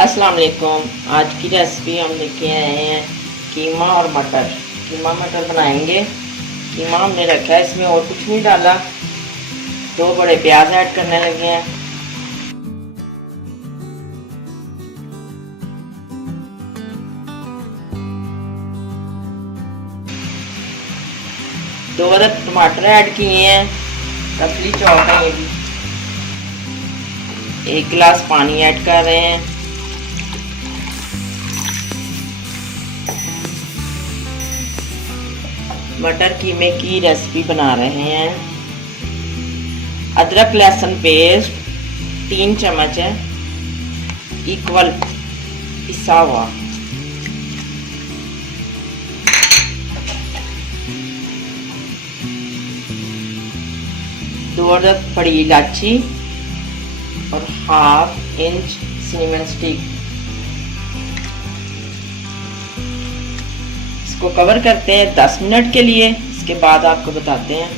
अस्सलाम वालेकुम। आज की रेसिपी हम लेके आए हैं कीमा और मटर। कीमा मटर बनाएंगे। कीमा हमने रखा है, इसमें और कुछ नहीं डाला। 2 बड़े प्याज ऐड करने लगे हैं। दो अदद टमाटर ऐड किए हैं, रफली चॉप है ये भी। 1 गिलास पानी ऐड कर रहे हैं। मटर कीमे की रेसिपी बना रहे हैं। अदरक लहसुन पेस्ट 3 चम्मच है, इक्वल पिसा हुआ। दो अदद बड़ी इलायची और ½ इंच सिनेमन स्टिक। इसको कवर करते हैं 10 मिनट के लिए। इसके बाद आपको बताते हैं।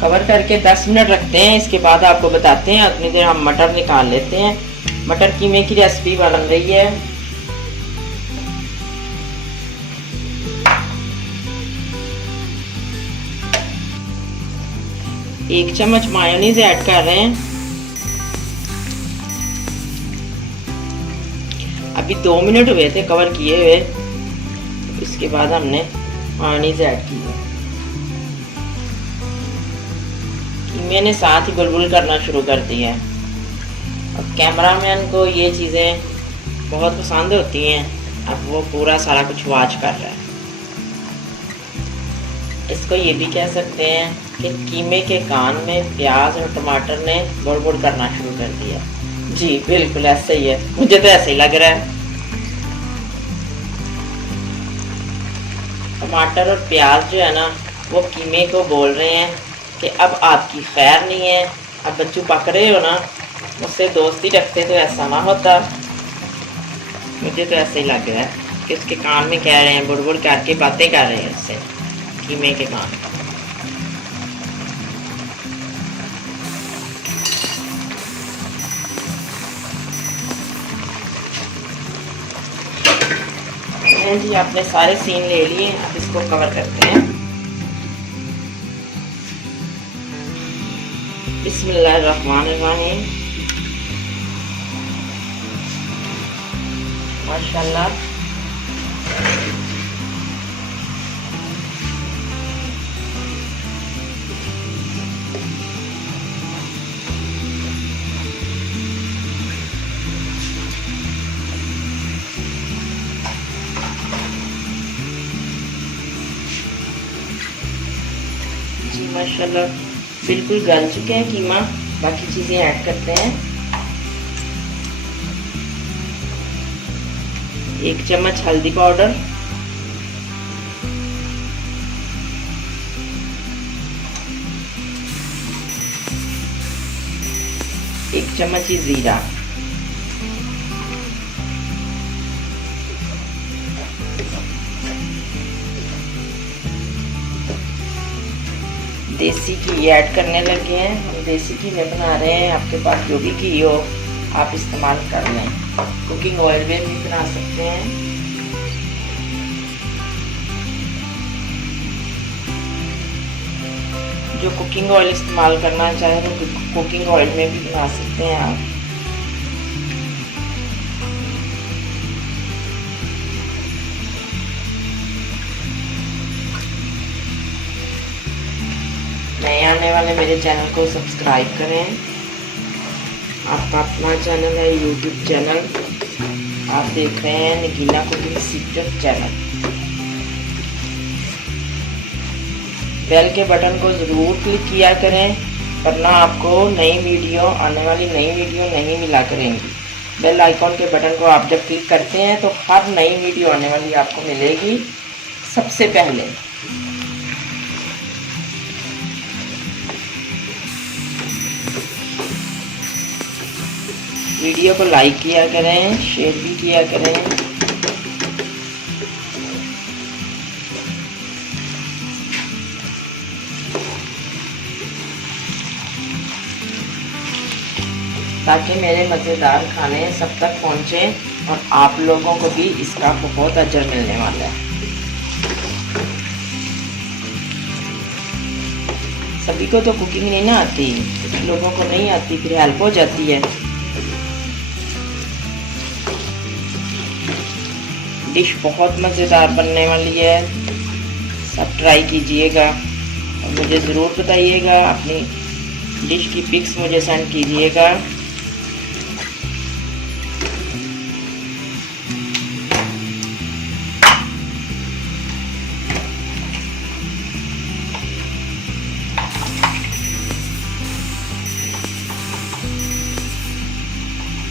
कवर करके 10 मिनट रखते हैं। इसके बाद आपको बताते हैं। उतनी देर हम मटर निकाल लेते हैं। मटर कीमे की रेसिपी बन रही है। एक चम्मच मायोनीज ऐड कर रहे हैं। अभी 2 मिनट हुए थे कवर किए हुए। इसके बाद हमने मायोनीज ऐड की है। कीमे ने साथ ही बुलबुल करना शुरू कर दिया है। अब कैमरामैन को ये चीज़ें बहुत पसंद होती हैं। अब वो पूरा सारा कुछ वॉच कर रहा है। इसको ये भी कह सकते हैं कि कीमे के कान में प्याज और टमाटर ने बुड़बुड़ करना शुरू कर दिया। जी बिल्कुल ऐसा ही है, मुझे तो ऐसे ही लग रहा है। टमाटर और प्याज जो है ना, वो कीमे को बोल रहे हैं कि अब आपकी खैर नहीं है। अब बच्चों पक रहे हो ना, मुझसे दोस्ती रखते तो ऐसा ना होता। मुझे तो ऐसे ही लग रहा है कि उसके कान में कह रहे हैं, बुड़बुड़ करके बातें कर रहे हैं उससे, कीमे के कान। जी आपने सारे सीन ले लिए। अब इसको कवर करते हैं। बिस्मिल्लाहिर्रहमानिर्रहीम। माशाल्लाह। जी माशाल्लाह बिल्कुल गल चुके हैं कीमा। बाकी चीज़ें ऐड करते हैं। 1 चम्मच हल्दी पाउडर, 1 चम्मच ही जीरा, देसी घी ऐड करने लगे हैं। हम देसी घी में बना रहे हैं। आपके पास जो भी घी हो आप इस्तेमाल कर लें। कुकिंग ऑयल में भी बना सकते हैं। जो कुकिंग ऑयल इस्तेमाल करना चाहे तो कुकिंग ऑयल में भी बना सकते हैं आप। नए आने वाले मेरे चैनल को सब्सक्राइब करें। आपका अपना चैनल है, यूट्यूब चैनल। आप देख रहे हैं Nagina cooking secret channel. Bell के बटन को ज़रूर क्लिक किया करें, वरना आपको नई वीडियो आने वाली नई वीडियो नहीं मिला करेंगी। बेल आइकॉन के बटन को आप जब क्लिक करते हैं तो हर नई वीडियो आने वाली आपको मिलेगी सबसे पहले। वीडियो को लाइक किया करें, शेयर भी किया करें। ताकि मेरे मज़ेदार खाने सब तक पहुँचे और आप लोगों को भी इसका बहुत अजर मिलने वाला है। सभी को तो कुकिंग नहीं ना आती, कुछ लोगों को नहीं आती, फिर हेल्प हो जाती है। डिश बहुत मज़ेदार बनने वाली है, सब ट्राई कीजिएगा और मुझे ज़रूर बताइएगा। अपनी डिश की पिक्स मुझे सेंड कीजिएगा।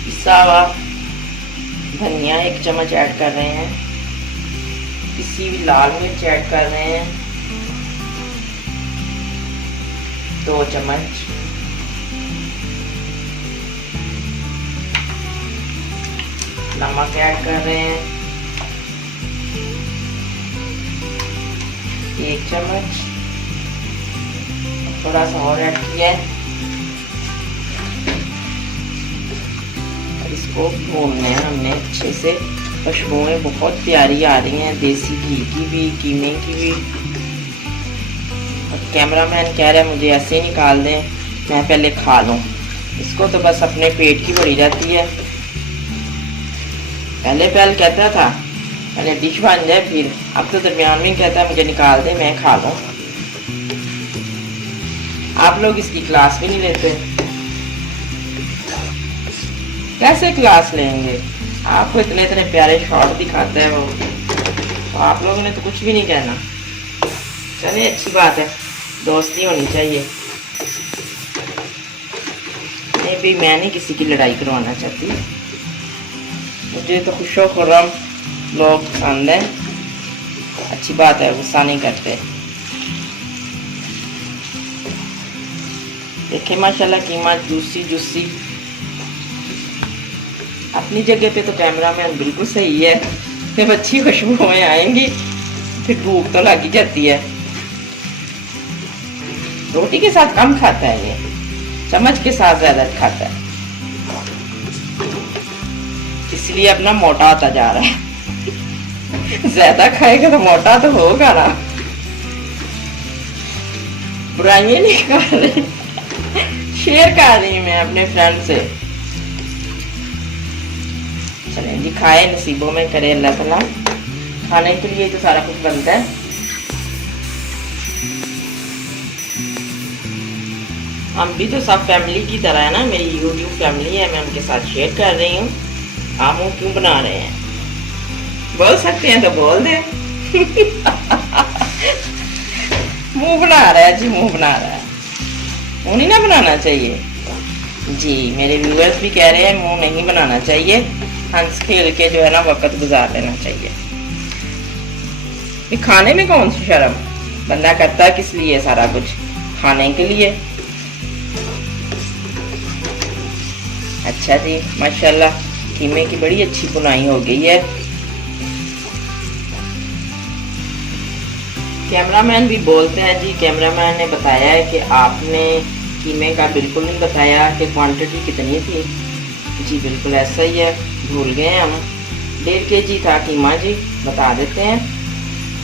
पिसा हुआ धनिया 1 चम्मच ऐड कर रहे हैं, पिसी हुई लाल मिर्च ऐड कर रहे हैं 2 चम्मच, नमक ऐड कर रहे हैं 1 चम्मच, थोड़ा सा और ऐड किया है। इसको भूनना है हमने अच्छे से। खुशबुएं बहुत प्यारी आ रही हैं, देसी घी की भी, कीमे की भी। और कैमरामैन कह रहा है मुझे ऐसे निकाल दें, मैं पहले खा लूँ। इसको तो बस अपने पेट की भरी जाती है। पहले कहता था पहले डिश बन जाए, फिर अब तो दरमियान में कहता है मुझे निकाल दे, मैं खा लूँ। आप लोग इसकी क्लास भी नहीं लेते, कैसे क्लास लेंगे? आपको इतने इतने प्यारे शॉट दिखाता है वो, तो आप लोगों ने तो कुछ भी नहीं कहना। चलिए अच्छी बात है, दोस्ती होनी चाहिए। नहीं भी मैं नहीं किसी की लड़ाई करवाना चाहती, मुझे तो खुशो खुर्रम लोग पसंद है। अच्छी बात है, गुस्सा नहीं करते। देखिए माशाल्लाह कीमा जूसी अपनी जगह पे तो कैमरामैन बिल्कुल सही है। जब अच्छी खुशबुएं आएंगी फिर भूख तो लग ही जाती है। रोटी के साथ कम खाता है ये, चम्मच के साथ ज्यादा खाता है, इसलिए अपना मोटा होता जा रहा है। ज्यादा खाएगा तो मोटा तो होगा ना। बुराइयां नहीं कर रही, शेयर कर रही मैं अपने फ्रेंड से। चलें जी, खाए नसीबों में करे अल्लाह ताला। खाने के लिए तो सारा कुछ बनता है। हम भी तो सब फैमिली की तरह है ना, मेरी यूट्यूब फैमिली है, मैं उनके साथ शेयर कर रही हूँ। आप मुँह क्यों बना रहे हैं? बोल सकते हैं तो बोल दे। मुंह बना रहा है जी, मुंह बना रहा है। मुंह नहीं ना बनाना चाहिए जी। मेरे व्यूअर्स भी कह रहे हैं मुंह नहीं बनाना चाहिए, हंस खेल के जो है ना वक्त गुजार लेना चाहिए। ये खाने में कौन सी शर्म, बंदा करता किस लिए सारा कुछ? खाने के लिए। अच्छा जी, माशाल्लाह कीमे की बड़ी अच्छी बुनाई हो गई है। कैमरामैन भी बोलते हैं जी, कैमरामैन ने बताया है कि आपने कीमे का बिल्कुल नहीं बताया कि क्वांटिटी कितनी थी। जी बिल्कुल ऐसा ही है, भूल गए हम। 1.5 kg था कीमा जी, बता देते हैं।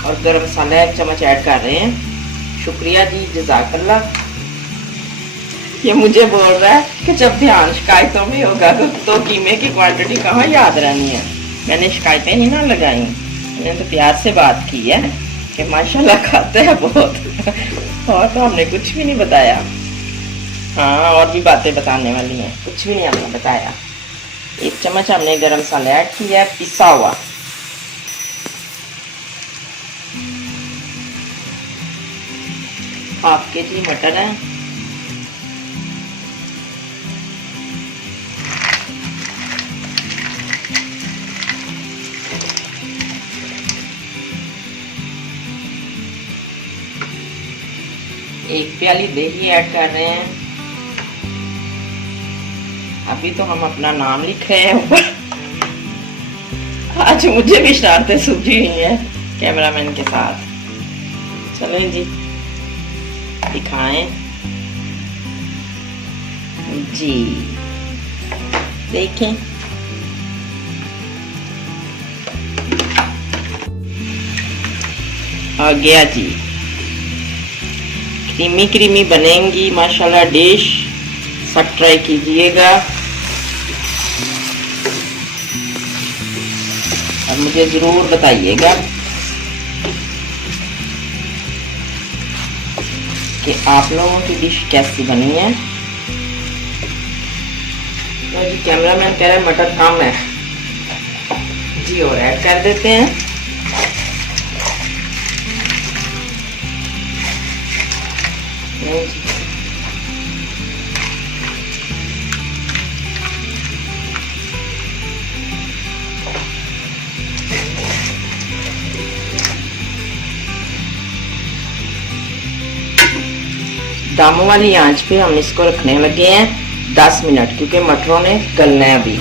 और गरम मसाला 1 चम्मच ऐड कर रहे हैं। शुक्रिया जी, जज़ाकल्लाह। ये मुझे बोल रहा है कि जब ध्यान शिकायतों में होगा तो कीमे की क्वांटिटी कहाँ याद रहनी है। मैंने शिकायतें नहीं ना लगाई, मैंने तो प्यार से बात की है कि माशाल्लाह खाते हैं बहुत। और तो हमने कुछ भी नहीं बताया। हाँ, और भी बातें बताने वाली हैं, कुछ भी नहीं हमने बताया। 1 चम्मच हमने गरम मसाला ऐड किया, पिसा हुआ। हाफ kg मटन है। एक प्याली दही ऐड कर रहे हैं। अभी तो हम अपना नाम लिख रहे हैं ऊपर। आज मुझे भी शरारतें सूझी हुई हैं कैमरामैन के साथ। चलें जी, दिखाएं जी। देखें, आ गया जी। क्रीमी क्रीमी बनेंगी माशाल्लाह डिश, सब ट्राई कीजिएगा और मुझे ज़रूर बताइएगा कि आप लोगों की डिश कैसी बनी है। तो जी कैमरामैन कह रहे हैं मटर कम है जी, और ऐड कर देते हैं। नहीं जी, दामों वाली आंच पे हम इसको रखने लगे हैं 10 मिनट, क्योंकि मटरों ने गलना है अभी,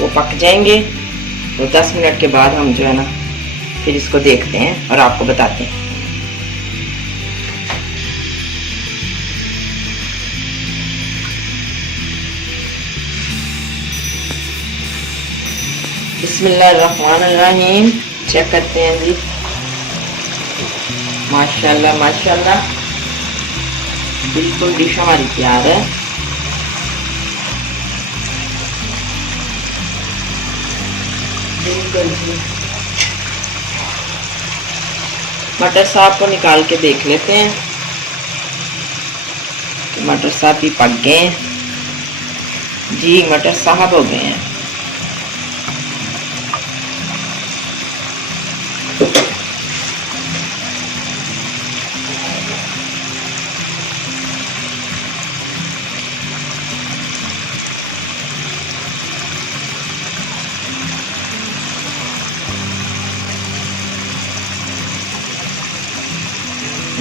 वो पक जाएंगे। तो 10 मिनट के बाद हम जो है ना फिर इसको देखते हैं और आपको बताते हैं। बिस्मिल्लाहिर्रहमानिर्रहीम, चेक करते हैं जी। माशाल्लाह माशाल्लाह, बिल्कुल डिश हमारी तैयार है। बिल्कुल जी, मटर साहब को निकाल के देख लेते हैं कि मटर साहब भी पक गए हैं जी। मटर साहब हो गए हैं।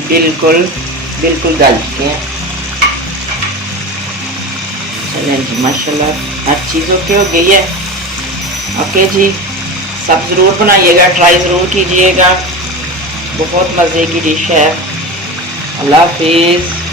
बिल्कुल बिल्कुल गल चुके हैं। चलें जी, माशाल्लाह हर चीज़ ओके हो गई है। ओके जी, सब ज़रूर बनाइएगा, ट्राई ज़रूर कीजिएगा, बहुत मज़े की डिश है। अल्लाह हाफिज़।